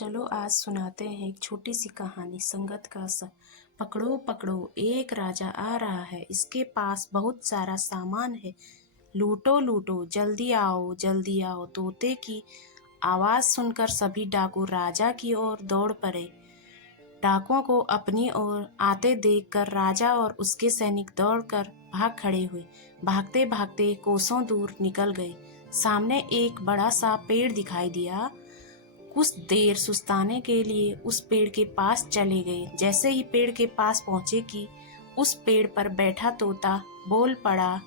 चलो आज सुनाते हैं एक छोटी सी कहानी संगत का असर। पकड़ो पकड़ो, एक राजा आ रहा है, इसके पास बहुत सारा सामान है। लूटो लूटो, जल्दी आओ। तोते की आवाज सुनकर सभी डाकू राजा की ओर दौड़ पड़े। डाकुओं को अपनी ओर आते देखकर राजा और उसके सैनिक दौड़कर भाग खड़े हुए। भागते भागते कोसों दूर निकल गए। सामने एक बड़ा सा पेड़ दिखाई दिया। कुछ देर सुस्ताने के लिए उस पेड़ के पास चले गए। जैसे ही पेड़ के पास पहुंचे कि उस पेड़ पर बैठा तोता बोल पड़ा,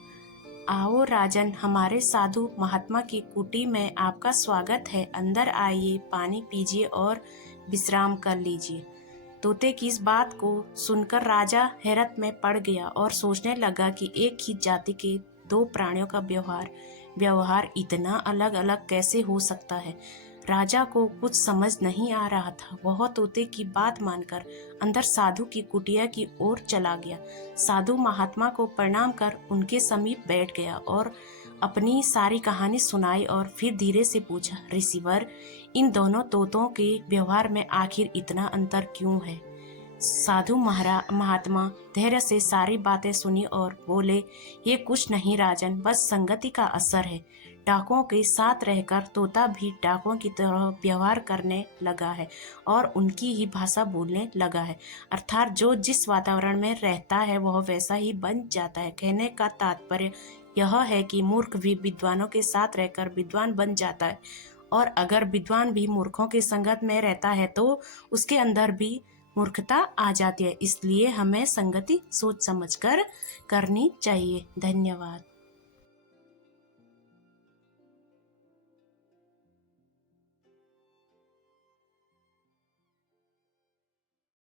आओ राजन, हमारे साधु महात्मा की कुटी में आपका स्वागत है। अंदर आइए, पानी पीजिए और विश्राम कर लीजिए। तोते की इस बात को सुनकर राजा हैरत में पड़ गया और सोचने लगा कि एक ही जाति के दो प्राणियों का व्यवहार इतना अलग अलग कैसे हो सकता है। राजा को कुछ समझ नहीं आ रहा था। वह तोते की बात मानकर अंदर साधु की कुटिया की ओर चला गया। साधु महात्मा को प्रणाम कर उनके समीप बैठ गया और अपनी सारी कहानी सुनाई और फिर धीरे से पूछा, ऋषिवर, इन दोनों तोतों के व्यवहार में आखिर इतना अंतर क्यों है? साधु महात्मा धैर्य से सारी बातें सुनी और बोले, ये कुछ नहीं राजन, बस संगति का असर है। डाकुओं के साथ रहकर तोता भी डाकुओं की तरह व्यवहार करने लगा है और उनकी ही भाषा बोलने लगा है। अर्थात जो जिस वातावरण में रहता है वह वैसा ही बन जाता है। कहने का तात्पर्य यह है कि मूर्ख भी विद्वानों के साथ रहकर विद्वान बन जाता है, और अगर विद्वान भी मूर्खों के संगत में रहता है तो उसके अंदर भी मूर्खता आ जाती है। इसलिए हमें संगति सोच समझकर करनी चाहिए। धन्यवाद।